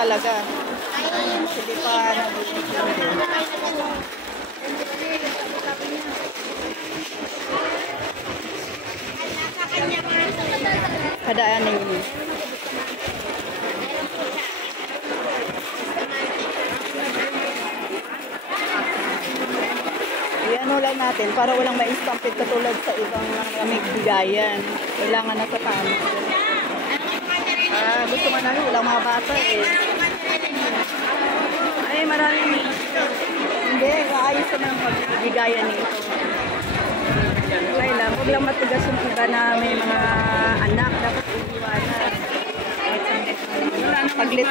talaga. Hindi pa nag-iintindi. Kadaan na yun. Ano lang natin para walang ma-stampede katulad sa ibang may bigayan. Kailangan na sa tama. Gusto man namin walang mga bata eh. Ay, maraming hindi, kaayos naman ang pagbigayan nito. Okay lang, huwag lang matigas yung iba na may mga anak, dapat iiwanan. Paglit.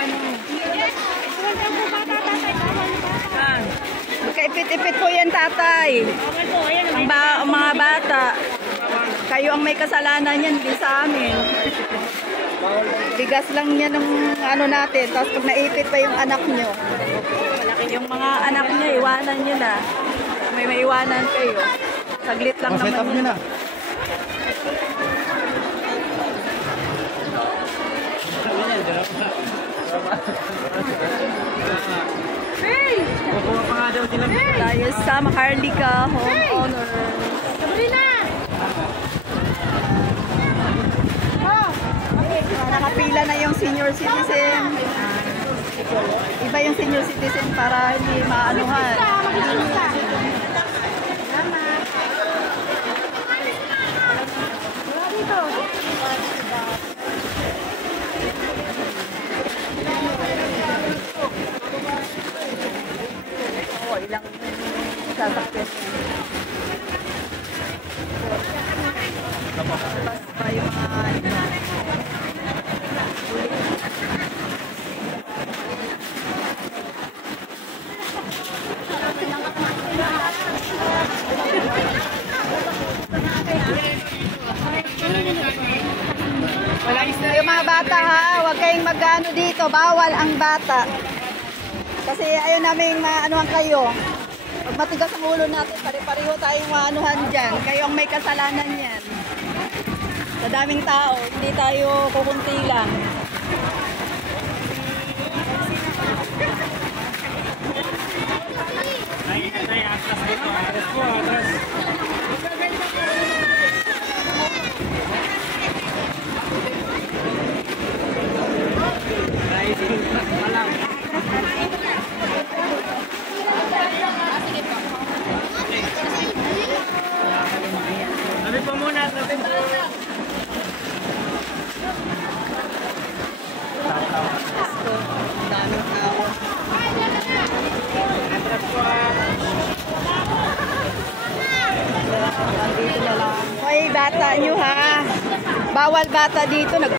Magkaipit-ipit po yan, tatay. Ang mga bata. Kayo ang may kasalanan yan, hindi sa amin. Bigas lang yan ng ano natin. Tapos pag naipit pa yung anak nyo. Yung mga anak nyo, iwanan nyo na. May maiwanan kayo. Saglit lang naman yun. Hey! Tayo sa Maharlika Homeowner. Nakapila na yung senior citizen. Iba yung senior citizen para hindi maanuhan. Ilang sasakyan pa yung mga yung mga bata ha, huwag kayong mag-ano dito, bawal ang bata. Kasi ayaw namin maanuhan kayo. Pag matigas ang ulo natin, pare-pareho tayong maanuhan dyan. Kayo ang may kasalanan yan. Sa daming tao, hindi tayo kukunti lang. Tabi po muna, tabi po. Daming tao. Dito na lang. Hoy, bata nyo ha. Bawal bata dito.